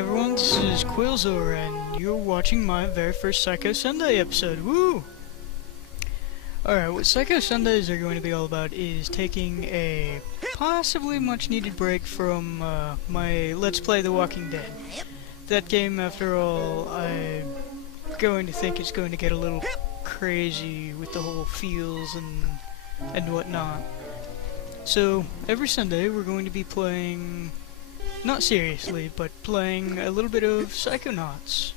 everyone, this is Quilzor, and you're watching my very first Psycho Sunday episode. Woo! Alright, what Psycho Sundays are going to be all about is taking a possibly much needed break from my Let's Play The Walking Dead. That game, after all, I'm going to think it's going to get a little crazy with the whole feels and whatnot. So, every Sunday we're going to be playing, not seriously, but playing a little bit of Psychonauts.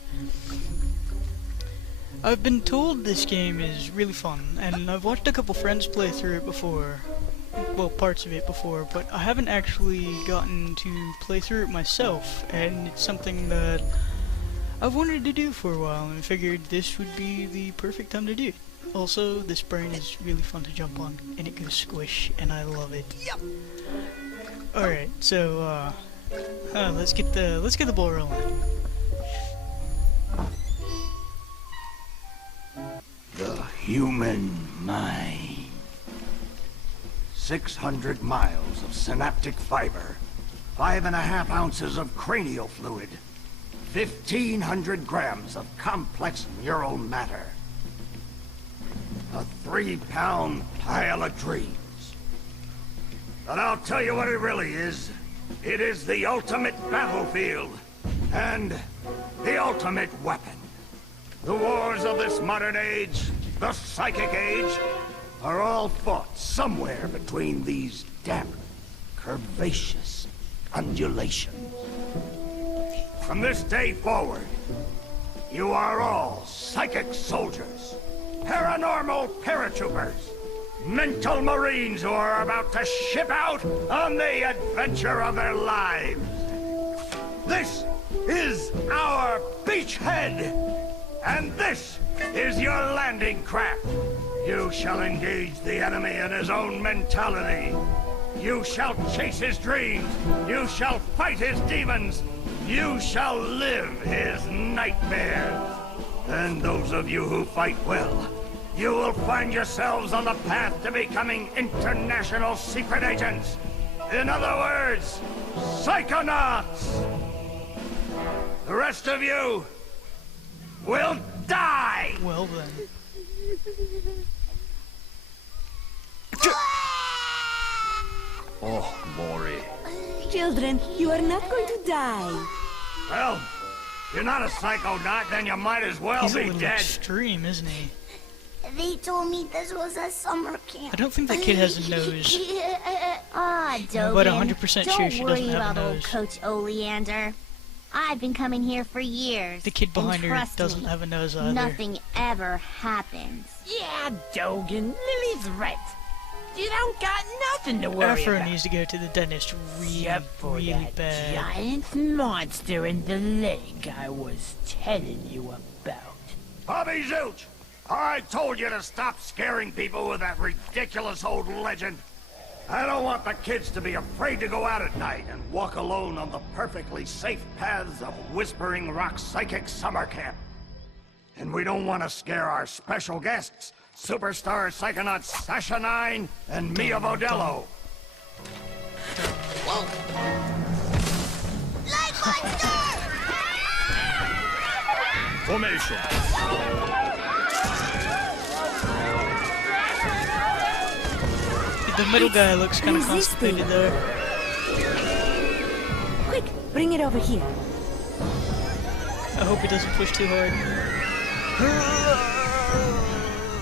I've been told this game is really fun, and I've watched a couple friends play through it before, well, parts of it before, but I haven't actually gotten to play through it myself, and it's something that I've wanted to do for a while, and figured this would be the perfect time to do it. Also, this brain is really fun to jump on, and it goes squish, and I love it. Yep. Alright, so, let's get the ball rolling. The human mind. 600 miles of synaptic fiber, 5.5 ounces of cranial fluid, 1,500 grams of complex neural matter, a 3-pound pile of dreams. But I'll tell you what it really is. It is the ultimate battlefield, and the ultimate weapon. The wars of this modern age, the psychic age, are all fought somewhere between these damp, curvaceous undulations. From this day forward, you are all psychic soldiers, paranormal paratroopers, mental marines who are about to ship out on the adventure of their lives. This is our beachhead! And this is your landing craft. You shall engage the enemy in his own mentality. You shall chase his dreams. You shall fight his demons. You shall live his nightmares. And those of you who fight well, you will find yourselves on the path to becoming international secret agents. In other words, Psychonauts. The rest of you will die! Well then. Oh, Maury. Children, you are not going to die. Well, if you're not a psychonaut, then you might as well He's be a little dead. extreme, isn't he? They told me this was a summer camp. I don't think that kid has a nose. Ah, Dogan. But 100% sure she doesn't Don't worry have a about old nose. Coach Oleander. I've been coming here for years. The kid behind and her trust doesn't me, have a nose either. Nothing ever happens. Yeah, Dogan, Lily's right. You don't got nothing to worry Afro about. needs to go to the dentist Except for really that bad. giant monster in the leg I was telling you about. Bobby Zooch! I told you to stop scaring people with that ridiculous old legend. I don't want the kids to be afraid to go out at night and walk alone on the perfectly safe paths of Whispering Rock Psychic Summer Camp. And we don't want to scare our special guests, superstar psychonauts Sasha 9 and Mia Vodello. Light monster! Formation. The middle guy looks kind of resisting. constipated there. Quick, bring it over here. I hope he doesn't push too hard.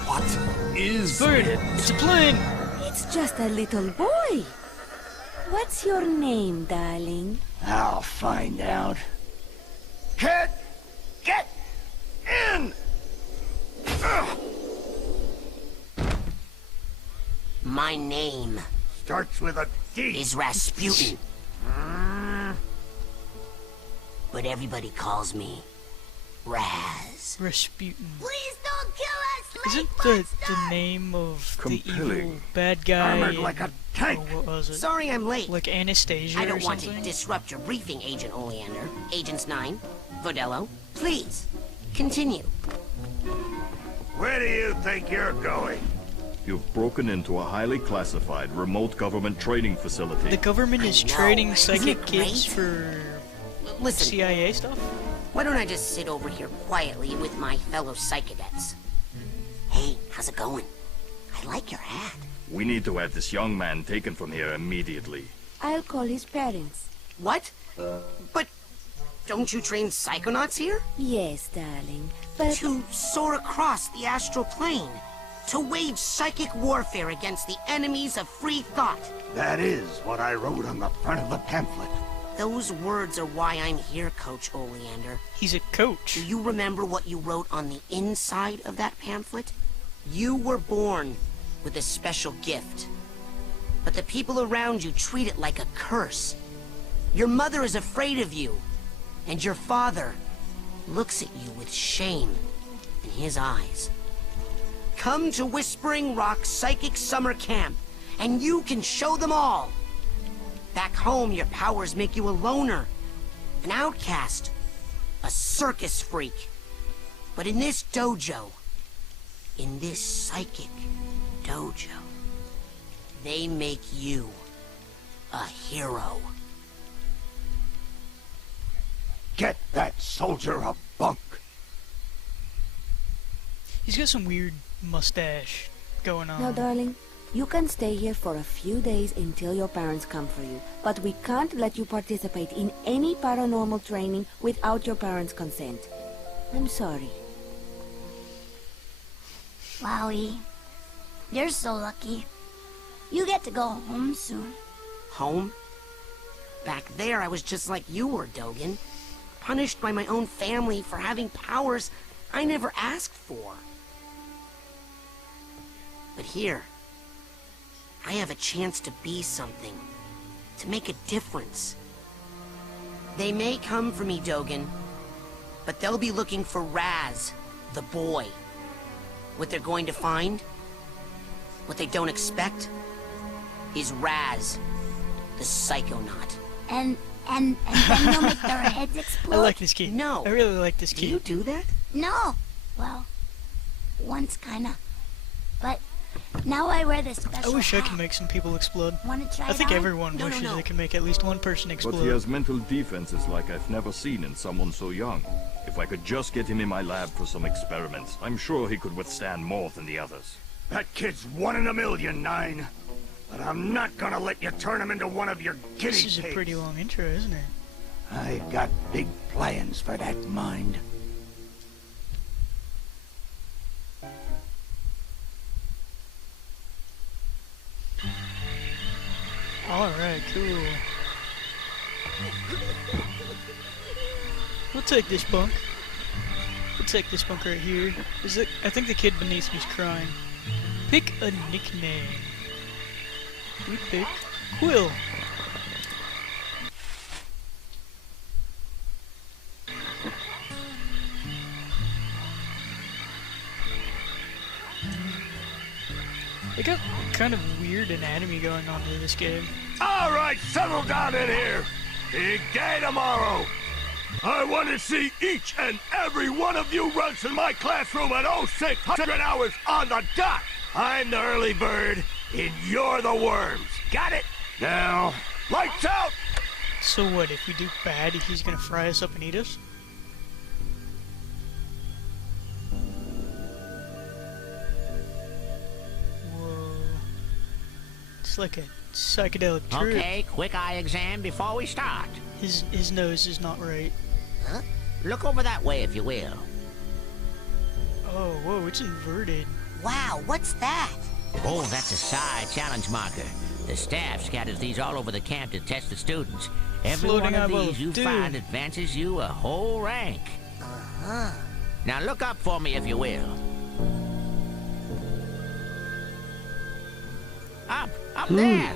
What is Bird, it's a plane! It's just a little boy. What's your name, darling? I'll find out. Kid, get in! Ugh. My name Starts with a D. is Rasputin. But everybody calls me Raz. Rasputin. Please don't kill us, Isn't Light the name of the evil Compelling. bad guy Armored like a tank. oh, what was it? Sorry I'm late. Like Anastasia I or don't want to something? disrupt your briefing, Agent Oleander. Agents 9, Vodello, please, continue. Where do you think you're going? You've broken into a highly classified remote government training facility. The government is I know. trading Isn't psychic it kids great? for Listen, CIA stuff? why don't I just sit over here quietly with my fellow Psychonauts? Hey, how's it going? I like your hat. We need to have this young man taken from here immediately. I'll call his parents. What? But don't you train Psychonauts here? Yes, darling, but... To soar across the astral plane. To wage psychic warfare against the enemies of free thought. That is what I wrote on the front of the pamphlet. Those words are why I'm here, Coach Oleander. He's a coach. Do you remember what you wrote on the inside of that pamphlet? You were born with a special gift. But the people around you treat it like a curse. Your mother is afraid of you. And your father looks at you with shame in his eyes. Come to Whispering Rock Psychic Summer Camp, and you can show them all. Back home, your powers make you a loner, an outcast, a circus freak. But in this dojo, in this psychic dojo, they make you a hero. Get that soldier a bunk. He's got some weird mustache going on. Now, darling, you can stay here for a few days until your parents come for you, but we can't let you participate in any paranormal training without your parents' consent. I'm sorry. Wowie. You're so lucky. You get to go home soon. Home? Back there, I was just like you were, Dogen. Punished by my own family for having powers I never asked for. But here, I have a chance to be something. To make a difference. They may come for me, Dogen. But they'll be looking for Raz, the boy. What they're going to find, what they don't expect, is Raz, the Psychonaut. And then you'll make their heads explode? I like this kid. No. I really like this Do kid. you do that? No. Well, once kinda. But now I wear this I special wish I hat. could make some people explode. Wanna try I think it on? everyone No, no, wishes no. they could make at least one person explode. But he has mental defenses like I've never seen in someone so young. If I could just get him in my lab for some experiments, I'm sure he could withstand more than the others. That kid's 1 in a million, Nine. But I'm not gonna let you turn him into one of your guinea This is a pigs. pretty long intro, isn't it? I've got big plans for that mind. Alright, cool. We'll take this bunk. We'll take this bunk right here. I think the kid beneath me's crying. Pick a nickname. We pick Quill. They got kind of weird anatomy going on in this game. All right, settle down in here. Big day tomorrow. I want to see each and every one of you runs in my classroom at 0600 hours on the dot. I'm the early bird, and you're the worms. Got it? Now, lights out! So what, if we do bad, he's gonna fry us up and eat us? Whoa. It's like a psychedelic trip. Okay, quick eye exam before we start. His nose is not right. Huh? Look over that way, if you will. Oh, whoa, it's inverted. Wow, what's that? Oh, that's a psi challenge marker. The staff scatters these all over the camp to test the students. Every Floating one of eyeball these you dude. find advances you a whole rank. Uh-huh. Now look up for me, if you will. Up there.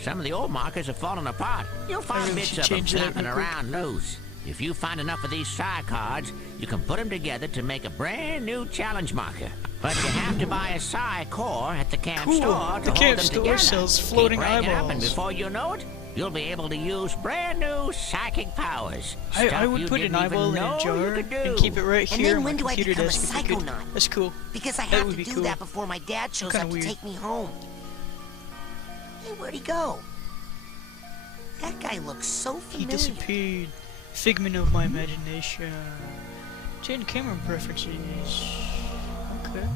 Some of the old markers have fallen apart. You'll find really bits should of them change that floating real quick. around loose. If you find enough of these psi cards, you can put them together to make a brand new challenge marker. But you have to buy a psi core at the camp Cool. store to The hold camp them store together. sells floating Keep ranking up, and eyeballs. before you know it, you'll be able to use brand new psychic powers. I Stuff would you put an didn't even eyeball in know a you jar could and do. keep it right And here then on my when do I computer become a desk. If I could. Psychonaut? That's cool. Because I That have would to be do cool. that before my dad shows Kinda up weird. to take me home. Hey, where'd he go? That guy looks so He familiar. disappeared. figment of my imagination. Change camera preferences. Okay.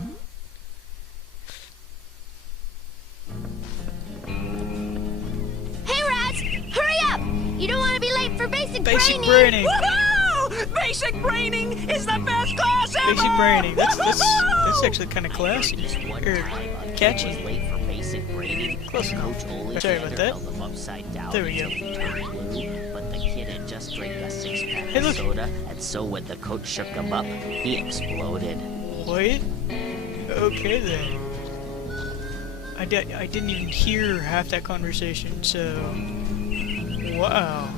Hey, Raz! Hurry up! You don't want to be late for basic braining. Woohoo! Basic braining is the best class ever! Basic braining. That's actually kind of classy. This one Or time, I catchy. was late for basic braining. Close enough. Coach Oleander Sorry about that. held him upside down There we go. until he turned blue, but the kid had just drank a 6-pack Hey, of look. soda, and so when the coach shook him up, he exploded. What? Okay then. I didn't even hear half that conversation, so... Wow.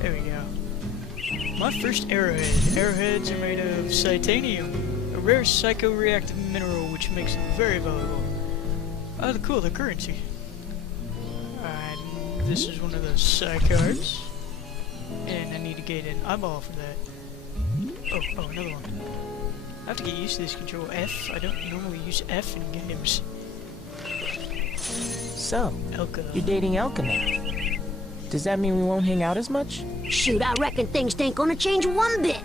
There we go. My first arrowhead. Arrowheads are made of Psychonauts, a rare psychoreactive mineral which makes them very valuable. Oh, cool, the currency. And this is one of the Psy cards. And I need to get an eyeball for that. Oh, another one. I have to get used to this control. F. I don't normally use F in games. So, Elka. you're dating Elka now. Does that mean we won't hang out as much? Shoot, I reckon things ain't gonna change one bit.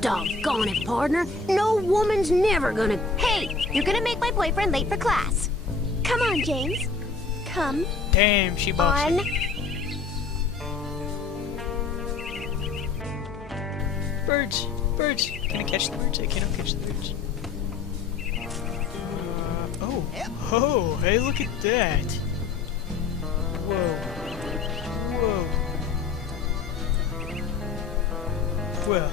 Doggone it, partner. No woman's never gonna... Hey, you're gonna make my boyfriend late for class. Come on, James. Come Damn, she bossy. on. Birds! Birds! Can I catch the birds? I cannot catch the birds. Oh! Oh! Hey, look at that! Whoa! Whoa! Well,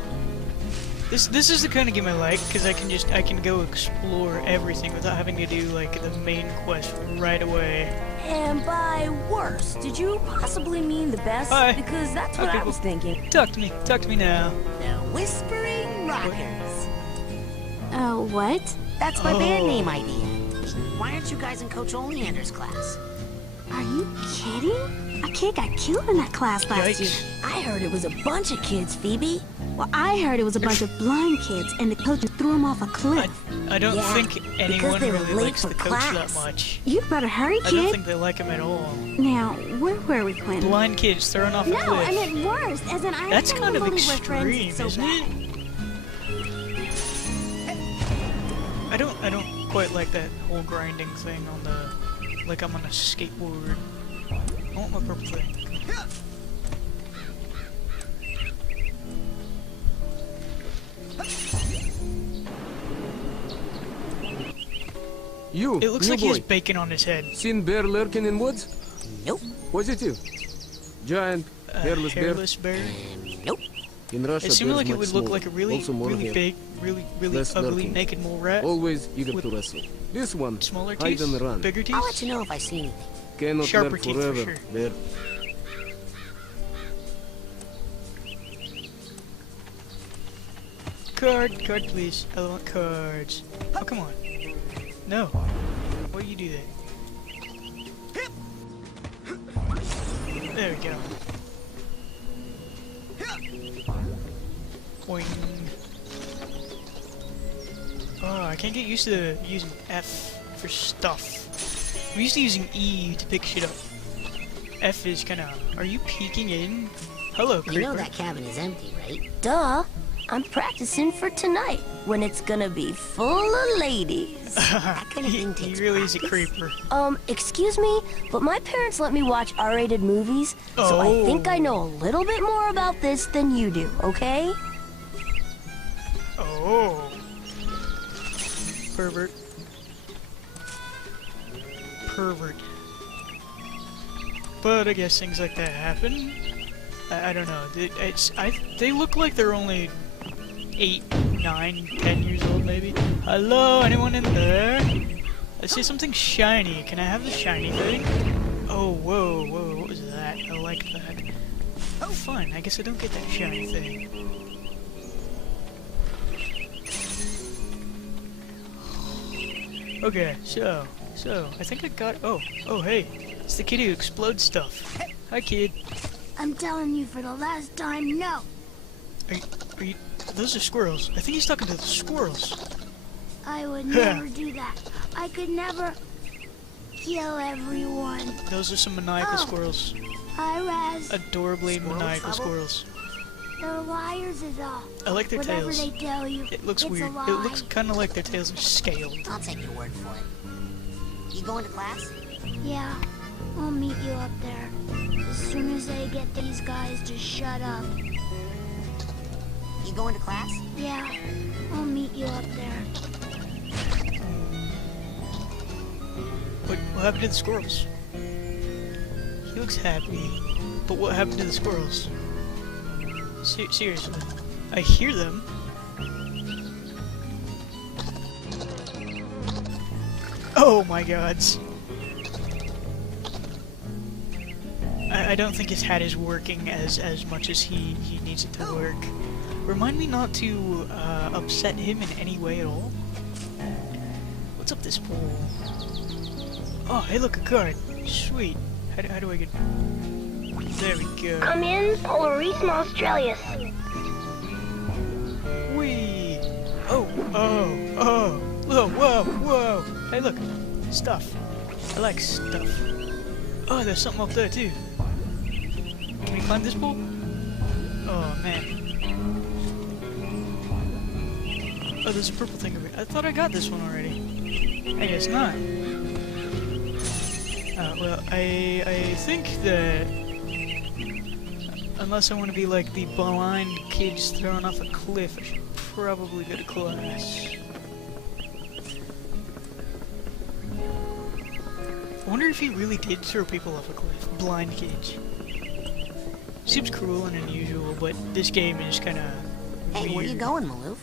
this is the kind of game I like because I can go explore everything without having to do like the main quest right away. And by worst, did you possibly mean the best? Hi. Because that's Hi, what I people. was thinking. Talk to me now. The Whispering Rockers. Oh, what? That's my band Oh. name idea. Why aren't you guys in Coach Oleander's class? Are you kidding? A kid got killed in that class last year. Yikes! I heard it was a bunch of kids, Phoebe. Well, I heard it was a bunch of blind kids, and the coach threw them off a cliff. I don't Yeah, think anyone they were really late likes for the coach that class. much. You better hurry, I don't kid. think they like him at all. Now, where were we, Quinn? Blind kids thrown off a No, cliff. I meant worse, as in I That's have kind of only with extreme, friends, so isn't bad. it? I don't quite like that whole grinding thing on the, like I'm on a skateboard. I want my purple thing. You, It looks new like he has boy, bacon on his head. seen bear lurking in woods? Nope. Positive. Giant, hairless bear. Hairless bear. Nope. In Russia, It seemed bears like it much would look smaller, like a really, also more really hair. big, really Less ugly lurking. naked mole rat. Always eager with to wrestle. This one, Smaller hide teeth, and run. bigger teeth. I'll let you know if I see anything. Cannot Sharper lurk teeth for forever, sure. bear. Card, please. I want cards. Oh, come on. No. Why do you do that? There we go. Boing. Oh, I can't get used to using F for stuff. I'm used to using E to pick shit up. F is kinda... Are you peeking in? Hello, creeper. You know that cabin is empty, right? Duh. I'm practicing for tonight, when it's gonna be full of ladies. That kind of he, thing he takes really is a practice. creeper. Excuse me, but my parents let me watch R-rated movies, so I think I Oh. know a little bit more about this than you do, okay? Oh. Pervert. Pervert. But I guess things like that happen. I don't know. They look like they're only 8, 9, 10 years old, maybe. Hello, anyone in there? I see something shiny. Can I have the shiny thing? Oh, whoa, what was that? I like that. Oh, fine. I guess I don't get that shiny thing. Okay, so, I think I got... Oh, hey. It's the kid who explodes stuff. Hi, kid. I'm telling you for the last time, no. Are you... Those are squirrels. I think he's talking to the squirrels. I would never do that. I could never... kill everyone. Those are some maniacal squirrels. Hi, Raz. Adorably Squirrel maniacal trouble? squirrels. They're liars is all. I like their Whatever tails. they tell you, It looks it's weird. A lie. It looks kind of like their tails are scaled. I'll take your word for it. You going to class? Yeah, I'll meet you up there. As soon as I get these guys to shut up. You going to class? Yeah, I'll meet you up there. What happened to the squirrels? He looks happy. But what happened to the squirrels? Seriously. I hear them. Oh my gods. I don't think his hat is working as much as he needs it to work. Remind me not to upset him in any way at all. What's up this pole? Oh, hey, look, a card. Sweet. How do I get... There we go. Come in, Polarisma Australis. Whee! Oh, whoa. Hey, look. Stuff. I like stuff. Oh, there's something up there, too. Can we climb this pole? Oh, man. Oh, there's a purple thing over here. I thought I got this one already. I guess not. Well, I think that... Unless I want to be like the blind kids thrown off a cliff, I should probably go to class. I wonder if he really did throw people off a cliff. Blind kids. Seems cruel and unusual, but this game is kind of weird. Hey, where you going, Maloof?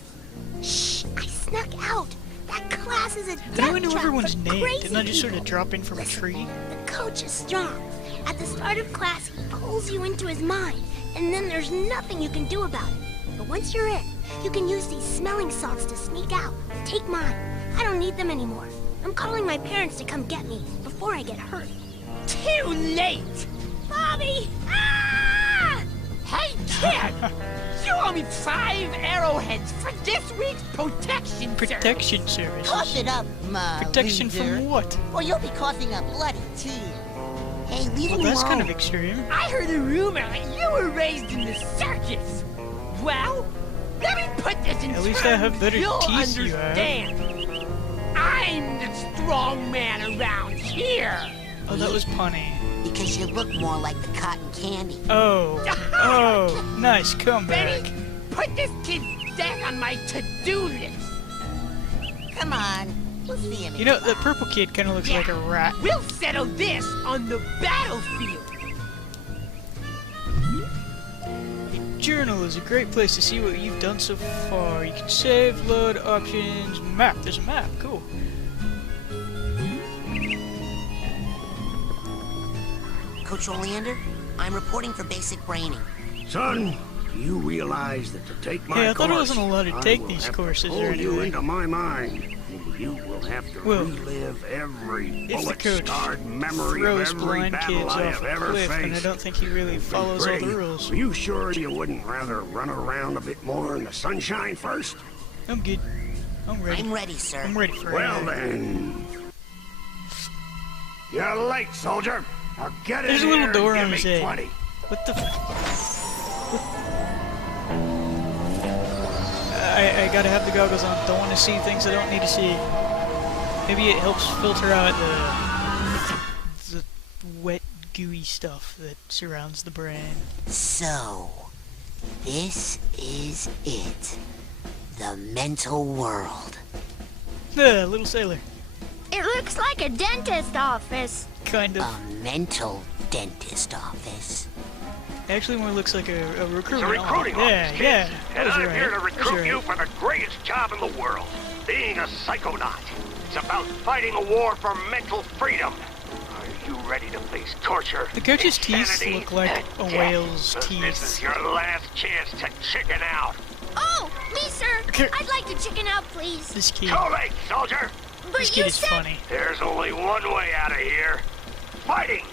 Shh! I snuck out. That class is a death How do I know trap everyone's for name? crazy Didn't I just sort of people. drop in from a Listen, tree? The coach is strong. At the start of class, he pulls you into his mind, and then there's nothing you can do about it. But once you're in, you can use these smelling salts to sneak out. Take mine. I don't need them anymore. I'm calling my parents to come get me before I get hurt. Too late! Bobby! Ah! Hey, kid! You owe me 5 arrowheads for this week's protection service. Protection services. Cough it up, my Protection loser. from what? Or you'll be coughing up bloody tears. Hey, leave Well, him that's alone. kind of extreme. I heard a rumor that you were raised in the circus. Well, let me put this in At least I have terms better you'll teeth you have. understand. I'm the strong man around here. Oh, that was punny. Because you look more like the cotton candy. Oh, nice comeback. Benny, put this kid's death on my to-do list. Come on, we'll see him. You know, that purple kid kind of looks like a rat. We'll settle this on the battlefield. Journal is a great place to see what you've done so far. You can save, load, options, map. There's a map. Cool. Coach Oleander, I'm reporting for basic braining. Son, you realize that to take my Hey, I thought I course, wasn't allowed to I take will these have courses to or pull you anything. into my mind. You will have to Well, relive every If the bullet-scarred coach memory of throws every blind battle kids I off have a ever cliff, and I faced. don't think he really follows all the Pretty. rules. Are you sure you wouldn't rather run around a bit more in the sunshine first? I'm good. I'm ready. I'm ready, sir. I'm ready for Well it. then. You're late, soldier. Now get There's a in little here door and on give his me head. 20. What the I gotta have the goggles on. Don't want to see things I don't need to see. Maybe it helps filter out the wet, gooey stuff that surrounds the brain. So, this is it. The mental world. Little sailor. It looks like a dentist office. Kind of. A mental dentist office. Actually more looks like a recruiting It's a recruiting office. office, Yeah, kids. that And was I'm right. here to That was recruit you right. for the greatest job in the world, being a psychonaut. It's about fighting a war for mental freedom. Are you ready to face torture? The coach's teeth insanity, look like and a death? whale's This teeth. is your last chance to chicken out. Oh, me, sir. Okay. I'd like to chicken out, please. This kid. Too late, soldier. But This you kid is said... funny. There's only one way out of here. Fighting.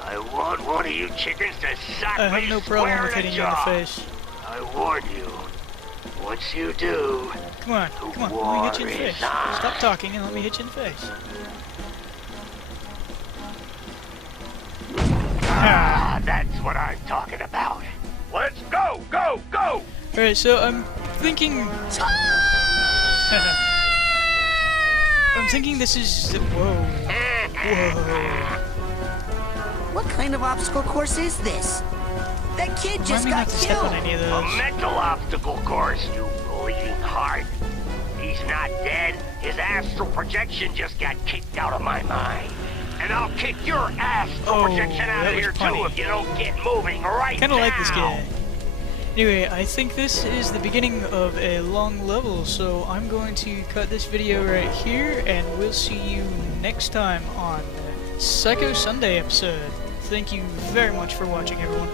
I want one of you chickens to sock I me have no problem square with in the hitting you in the jaw. face. I warn you. Once you do, Come on, let me hit you in the face. Stop talking and let me hit you in the face. Yeah, that's what I'm talking about. Let's go, go, go! Alright, so I'm thinking... I'm thinking this is... Whoa. Whoa. What kind of obstacle course is this? That kid just got killed. A mental obstacle course, you bleeding heart. He's not dead. His astral projection just got kicked out of my mind. And I'll kick your astral projection out of here too if you don't get moving right now. Kinda like this guy. Anyway, I think this is the beginning of a long level, so I'm going to cut this video right here, and we'll see you next time on Psycho Sunday episode. Thank you very much for watching, everyone.